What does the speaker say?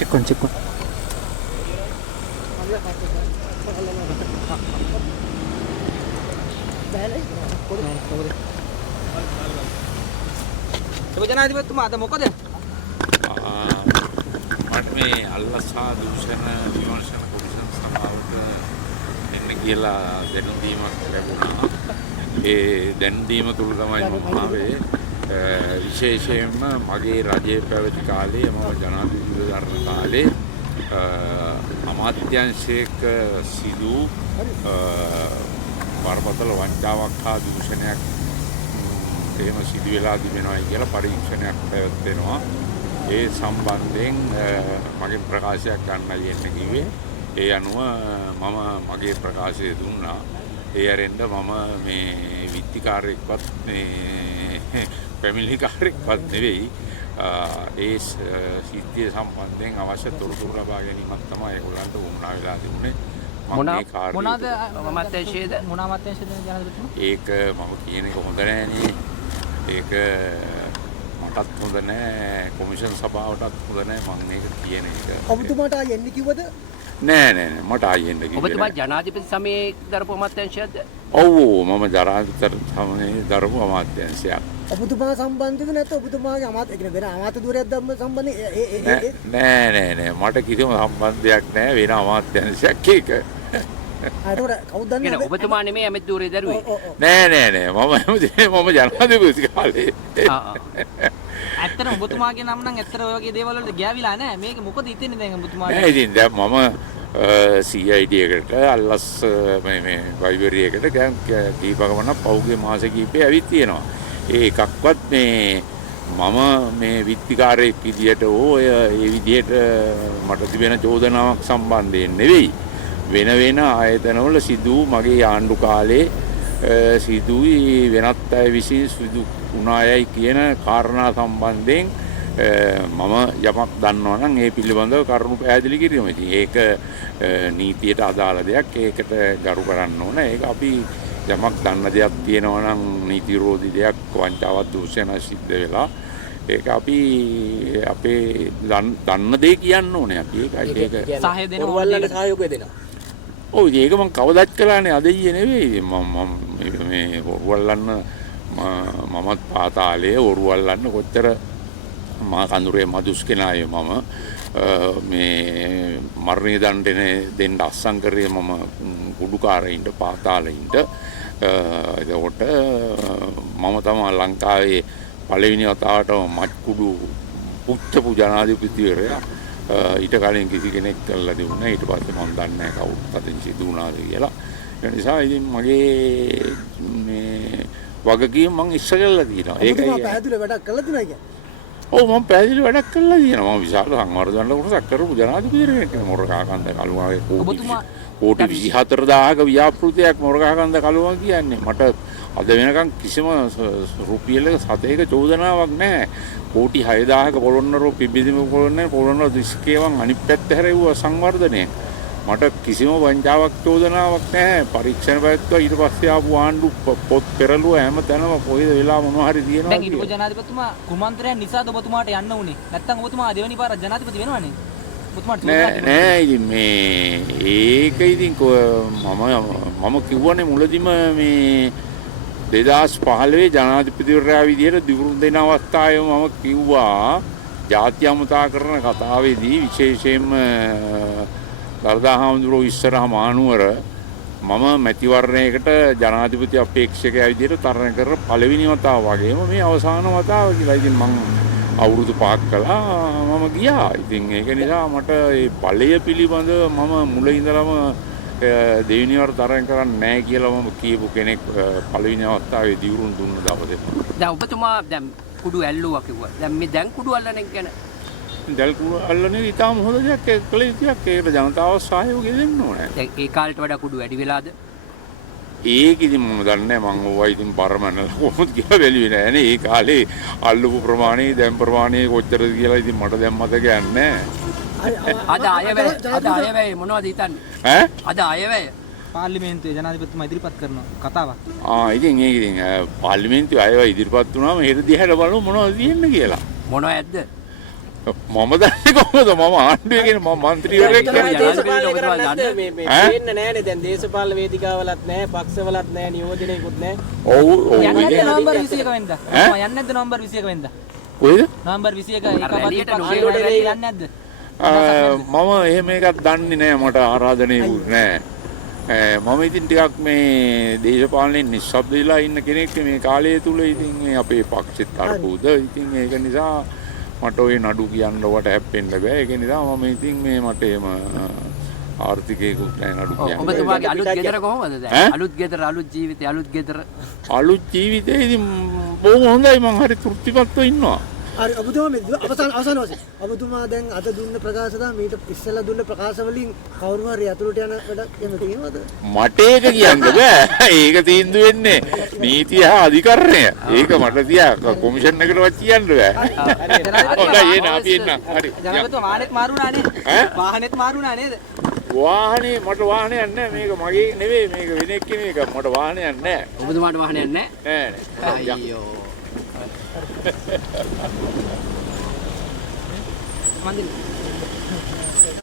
Check කොන් ජනාධිපතිතුමා අද මොකද? මට මේ අල්ලසා දූෂණ විමර්ශන කොමිෂන් සභාවට එන්න කියලා දැනුම් දීමක් ලැබුණා. ඒ දැනුම් දීම තුළ තමයි මම ආවේ. විශේෂයෙන්ම මගේ රජයේ පැවති කාලේ මම ජනාධිපති ධර්ම කාලේ අමාත්‍යාංශයක සිදු බරපතල වංචාවක් හා දූෂණයක් එහෙම සිදු වෙලා තිබෙනවා කියලා පරීක්ෂණයක් පැවැත්වෙනවා. ඒ සම්බන්ධයෙන් මගේ ප්‍රකාශයක් ගන්නයි එන්න කිව්වේ. ඒ අනුව මම මගේ ප්‍රකාශය දුන්නා. ඒ ඇරෙන්න මම මේ විත්තිකාරයෙක්වත් මේ පැමිණිලිකාරයෙක්වත් නෙවෙයි. ඒ සිද්ධිය සම්බන්ධයෙන් අවශ්‍ය තොරතුරු ලබා ගැනීමක් තමයි ඒගොල්ලන්ට වුණා වෙලා තිබුණේ. මොනවාද අමාත්‍යාංශයේද මොන අමාත්‍යාංශයේද ජනාධිපතිතුමා? ඒක මම කියන එක හොඳ නෑනේ. ඒක මටත් හොඳ නෑ, කොමිෂන් සභාවටත් හොඳ නෑ මම මේක කියන එක. ඔබතුමාට ආයෙ එන්න කිව්වද? නෑ මට ආයෙ එන්න කිව්වේ. ඔබතුමා ජනාධිපති සමයේ දරපු අමාත්‍යාංශයක්ද? ඔව් මම ජනාධිපති සමයේ දරපු අමාත්‍යාංශයක්. ඔබතුමා සම්බන්ධද නැත්නම් ඔබතුමාගේ අමාත්‍ය කියන වෙන අමාත්‍ය ධුරයක් ධම්ම සම්බන්ධේ නෑ මට කිසිම සම්බන්ධයක් නෑ වෙන අමාත්‍යාංශයක් ඒක. අතෝර කවුද දන්නේ? ඔබතුමා නෙමෙයි ඇමති ධුරේ දරුවේ. නෑ මම ජනාධිපති කාලේ. ඇත්තටම ඔබතුමාගේ නම් නම් ඇත්තට ඔය වගේ දේවල් වලට ගෑවිලා නෑ. මේක මොකද හිතෙන්නේ දැන් ඔබතුමාට? නෑ ඉතින් දැන් මම CID එකට අල්ලස් මේ වයිබරි එකට දැන් කීපකමන පෞගේ මාස කීපේ ඇවිත් තියෙනවා. ඒ එකක්වත් මේ මම මේ විත්තිකාරයෙක් විදියට ඔය ඒ විදියට මට තිබෙන චෝදනාවක් සම්බන්ධයෙන් නෙවෙයි. වෙන ආයතනවල සිදු මගේ ආණ්ඩු කාලේ සිදුයි වෙනත් අය විසින් සිදු වුණායයි කියන කාරණා සම්බන්ධයෙන් මම යමක් දන්නවා නම් ඒ පිළිබඳව කරුණු පැහැදිලි කිරීම. ඉතින් ඒක නීතියට අදාළ දෙයක්. ඒකට ගරු කරන්න ඕන. ඒක අපි යමක් දන්න දෙයක් තියෙනවා නම් නීති විරෝධී දෙයක් වංචාවක් දූෂණ සිද්ධ වෙලා ඒක අපි අපේ දන්න දේ කියන්න ඕනේ. අපි ඒක සහය දෙන ඕනලට සහයෝගය දෙනවා. ඔව් ඒක මම කවදාත් කළානේ අද ඊයේ නෙවෙයි. මම මේ ඔරුවල්ලන්න මමත් පාතාලයේ ඔරුවල්ලන්න කොච්චර මා කඳුරේ මදුස් කෙනාය මම මේ මරණීය දඬුවම දෙන්න අස්සම් කරේ මම කුඩුකාරයින්ට පාතාලයින්ට. එතකොට මම තමයි ලංකාවේ පළවෙනි වතාවට මත්කුඩු පුච්චපු ජනාධිපතිවරයා. ඊට කලින් කිසි කෙනෙක් කළා දුන්නා. ඊට පස්සේ මම දන්නේ නැහැ කවුරුත් අතින් සිදු වුණාද කියලා. ඒ නිසා ඉතින් මගේ මේ වගකීම මම ඉස්සරලා තියෙනවා. ඒකයි පැහැදිලි වැඩක් කළා දිනා කියන්නේ. ඔව් මම පැහැදිලි වැඩක් කළා තියෙනවා. මම විශාල සංවර්ධන කොටසක් කරපු ජනාධිපතිවරයෙක් නේ. මොරකාකන්ද කළුවාගේ කෝටි 24000ක ව්‍යාපෘතියක් මොරකාකන්ද කළුවා කියන්නේ. මට අද වෙනකන් කිසිම රුපියලක සතේක චෝදනාවක් නැහැ. කෝටි 6000ක පොළොන්නරුව පිබිදිම පොළොන්නරුව දිස්කේවන් අනිත් පැත්ත හැරෙව්වා සංවර්ධනය. මට කිසිම වංචාවක් චෝදනාවක් නැහැ. පරීක්ෂණ පැවැත්වුවා. ඊට පස්සේ ආපු ආණ්ඩු පොත් පෙරළුවා හැම තැනම කොහෙද වෙලා මොනවා හරි තියෙනවා. දැන් ඊට ජනාධිපතිතුමා කුමන්ත්‍රණයක් නිසාද ඔබතුමාට යන්න උනේ? නැත්නම් ඔබතුමා දෙවෙනි පාර ජනාධිපති වෙනවනේ. ඔබතුමාට නෑ ඉතින් මේ ඒක ඉතින් මම කිව්වනේ මුලදිම මේ 2015 ජනාධිපතිවරයා විදියට දිවුරු දෙන අවස්ථාවේ මම කිව්වා ජාත්‍ය අමතා කරන කතාවේදී විශේෂයෙන්ම දර්දා හාමුදුරුවෝ ඉස්සරහා මානුවර මම මැතිවරණයකට ජනාධිපති අපේක්ෂකයා විදියට තරණ කර පළවෙනි වතාව වගේම මේ අවසාන වතාව කියලා. ඉතින් මම අවුරුදු 5ක් කළා මම ගියා. ඉතින් ඒක නිසා මට මේ බලය පිළිබඳව මම මුල ඉඳලම දෙවෙනි වර තරණ කරන්නේ නැහැ කියලා මම කියපු කෙනෙක් පළවෙනි අවස්ථාවේ දිවුරුන් දුන්න දවසේ. දැන් ඔබතුමා දැන් කුඩු ඇල්ලුවා කිව්වා. දැන් මේ දැන් කුඩු අල්ලන එක ගැන දැන් කුඩු අල්ලන්නේ ඊටාම හොඳ දෙයක්. ඒක කළ යුතුයක්. ඒකට ජනතාව සහයෝගය දෙන්න ඕනේ. දැන් ඒ කාලේට වඩා කුඩු වැඩි වෙලාද? ඒක ඉතින් මම දන්නේ නැහැ. මම ඕවා ඉතින් පරමනල කොහොමද කියලා බැලුවේ නැහැ නේ. ඒ කාලේ අල්ලපු ප්‍රමාණය දැන් ප්‍රමාණය කොච්චරද කියලා ඉතින් මට දැන් මතකයක් නැහැ. අද අයවැය මොනවද හිතන්නේ? ඈ? අද අයවැය පාර්ලිමේන්තුවේ ජනාධිපතිතුමා ඉදිරිපත් කරන කතාවක්. ඉතින් ඒක ඉතින් පාර්ලිමේන්තුවේ අයව ඉදිරිපත් වුණාම හෙට දිහාට බලමු මොනවද තියෙන්නේ කියලා. මොනවද ඇද්ද? මම දන්නේ කොහොමද මම ආණ්ඩුවේ කියන මම മന്ത്രിවරයෙක් පේන්නේ නැහැනේ දැන් දේශපාලන වේදිකාවලත් නැහැ පක්ෂවලත් නැහැ නියෝජනයකුත් නැහැ ඔව් ඔව් යන්නේ නැද්ද නවම්බර් 21 වෙනිදා යන්නේ නැද්ද නවම්බර් 21 වෙනිදා කොහෙද නවම්බර් 21 ඒකපත් පක්ෂයට යන්නේ නැද්ද මම එහෙම එකක් දන්නේ නැහැ මට ආරාධනයකුත් නැහැ මම ඉතින් ටිකක් මේ දේශපාලනයෙන් නිශ්ශබ්ද වෙලා ඉන්න කෙනෙක් මේ කාලය තුල ඉතින් මේ අපේ පක්ෂෙත් අරපුද ඉතින් ඒක නිසා මට ওই නඩු කියන්න වට හැප්පෙන්න බෑ ඒක නිසා මම ඉතින් මේ මට එහෙම ආර්ථිකයකුත් නැහැ නඩු කියන්න. ඔබතුමාගේ අලුත් ගෙදර කොහොමද දැන්? අලුත් ගෙදර අලුත් ජීවිතේ අලුත් ගෙදර අලුත් ජීවිතේ ඉතින් බොහොම හොඳයි මං හරි තෘප්තිමත්ව ඉන්නවා. හරි ඔබතුමා මේ අවසාන වශයෙන් ඔබතුමා දැන් අද දුන්න ප්‍රකාශ දා මීට ඉස්සෙල්ලා දුන්න ප්‍රකාශ වලින් කවුරු හරි අතුලට යන වැඩක් එහෙම තියෙනවද? මට ඒක කියන්න බෑ. ඒක තීන්දුව වෙන්නේ නීතිය හා අධිකරණය. ඒක මට තියා කොමිෂන් එකටවත් කියන්න බෑ. හොඳයි එන අපි එන්න. හරි. ජනපතිතුමා වාහනේත් මාරුණා නේද? වාහනේත් මාරුණා නේද? වාහනේ මට වාහනයක් නැහැ මේක මගේ නෙවෙයි මේක වෙන එක්කෙනෙක් එක මට වාහනයක් නැහැ. ඔබතුමාට වාහනයක් නැහැ? නෑ. අයියෝ. මන්දිර